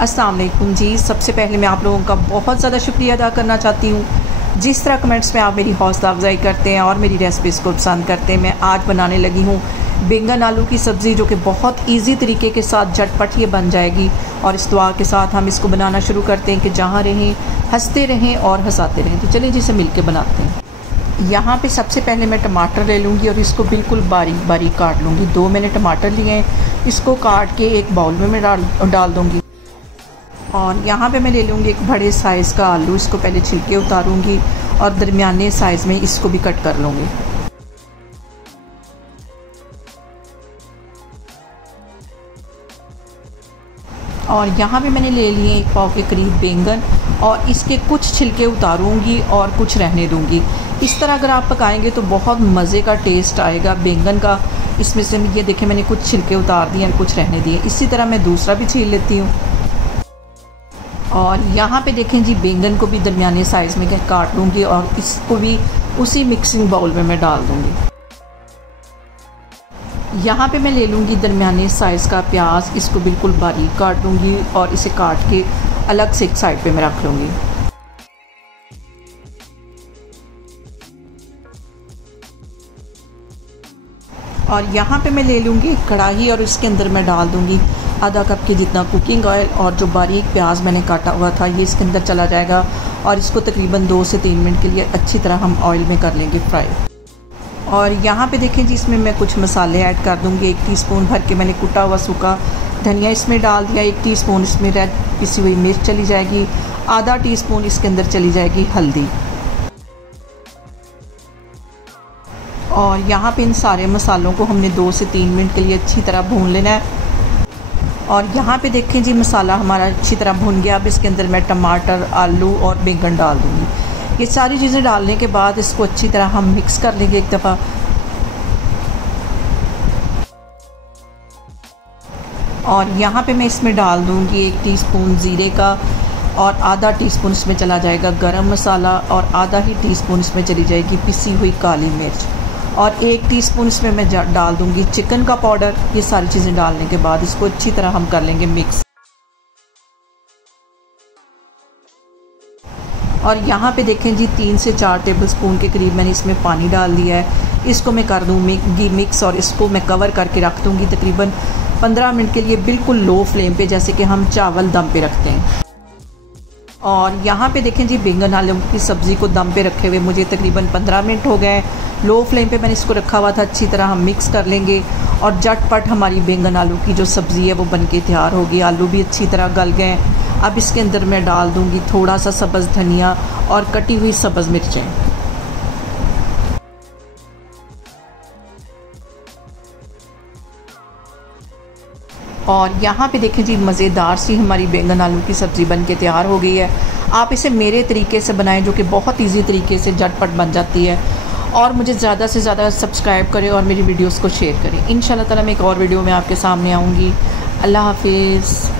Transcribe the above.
अस्सलाम वालेकुम जी। सबसे पहले मैं आप लोगों का बहुत ज़्यादा शुक्रिया अदा करना चाहती हूँ जिस तरह कमेंट्स में आप मेरी हौसला अफजाई करते हैं और मेरी रेसिपीज़ को पसंद करते हैं। मैं आज बनाने लगी हूँ बैंगन आलू की सब्ज़ी, जो कि बहुत इजी तरीके के साथ झटपट ये बन जाएगी। और इस दुआ के साथ हम इसको बनाना शुरू करते हैं कि जहाँ रहें हंसते रहें और हंसाते रहें। तो चलिए जिसे मिल के बनाते हैं। यहाँ पे सबसे पहले मैं टमाटर ले लूँगी और इसको बिल्कुल बारीक बारीक काट लूँगी। 2 मैंने टमाटर लिए हैं, इसको काट के एक बाउल में मैं डाल दूँगी। और यहाँ पे मैं ले लूँगी एक बड़े साइज़ का आलू, इसको पहले छिलके उतारूँगी और दरमियाने साइज़ में इसको भी कट कर लूँगी। और यहाँ पे मैंने ले लिए 1 पाव के करीब बैंगन और इसके कुछ छिलके उतारूँगी और कुछ रहने दूँगी। इस तरह अगर आप पकाएंगे तो बहुत मज़े का टेस्ट आएगा बैंगन का। इसमें से ये देखें मैंने कुछ छिलके उतार दिए और कुछ रहने दिए। इसी तरह मैं दूसरा भी छील लेती हूँ। और यहाँ पे देखें जी, बैंगन को भी दरमियाने साइज़ में काट लूँगी और इसको भी उसी मिक्सिंग बाउल में मैं डाल दूँगी। यहाँ पे मैं ले लूँगी दरमियाने साइज़ का प्याज, इसको बिल्कुल बारीक काट लूँगी और इसे काट के अलग से एक साइड पे मैं रख लूँगी। और यहाँ पे मैं ले लूँगी कढ़ाई और इसके अंदर मैं डाल दूँगी आधा कप के जितना कुकिंग ऑयल। और जो बारीक प्याज मैंने काटा हुआ था ये इसके अंदर चला जाएगा और इसको तकरीबन 2 से 3 मिनट के लिए अच्छी तरह हम ऑयल में कर लेंगे फ्राई। और यहाँ पे देखें जी, इसमें मैं कुछ मसाले ऐड कर दूँगी। 1 टीस्पून भर के मैंने कुटा हुआ सूखा धनिया इसमें डाल दिया। 1 टीस्पून इसमें रेड पिसी हुई मिर्च चली जाएगी। आधा टीस्पून इसके अंदर चली जाएगी हल्दी। और यहाँ पे इन सारे मसालों को हमने 2 से 3 मिनट के लिए अच्छी तरह भून लेना है। और यहाँ पे देखें जी, मसाला हमारा अच्छी तरह भुन गया। अब इसके अंदर मैं टमाटर, आलू और बैंगन डाल दूँगी। ये सारी चीज़ें डालने के बाद इसको अच्छी तरह हम मिक्स कर लेंगे एक दफ़ा। और यहाँ पे मैं इसमें डाल दूँगी 1 टीस्पून ज़ीरे का और आधा टीस्पून इसमें चला जाएगा गरम मसाला और आधा ही टीस्पून इसमें चली जाएगी पिसी हुई काली मिर्च और 1 टीस्पून इसमें मैं डाल दूँगी चिकन का पाउडर। ये सारी चीज़ें डालने के बाद इसको अच्छी तरह हम कर लेंगे मिक्स। और यहाँ पे देखें जी, 3 से 4 टेबलस्पून के करीब मैंने इसमें पानी डाल दिया है। इसको मैं कर दूँगी मिक्स और इसको मैं कवर करके रख दूँगी तकरीबन 15 मिनट के लिए बिल्कुल लो फ्लेम पे, जैसे कि हम चावल दम पे रखते हैं। और यहाँ पे देखें जी, बैंगन आलू की सब्ज़ी को दम पे रखे हुए मुझे तकरीबन 15 मिनट हो गए। लो फ्लेम पे मैंने इसको रखा हुआ था। अच्छी तरह हम मिक्स कर लेंगे और झटपट हमारी बैंगन आलू की जो सब्ज़ी है वो बनके तैयार होगी। आलू भी अच्छी तरह गल गए। अब इसके अंदर मैं डाल दूँगी थोड़ा सा सब्ज़ धनिया और कटी हुई सब्ज़ मिर्चें। और यहाँ पे देखें जी, मज़ेदार सी हमारी बैंगन आलू की सब्ज़ी बन के तैयार हो गई है। आप इसे मेरे तरीके से बनाएं, जो कि बहुत इजी तरीके से झटपट बन जाती है। और मुझे ज़्यादा से ज़्यादा सब्सक्राइब करें और मेरी वीडियोस को शेयर करें। इंशाल्लाह ताला मैं एक और वीडियो में आपके सामने आऊँगी। अल्लाह हाफिज़।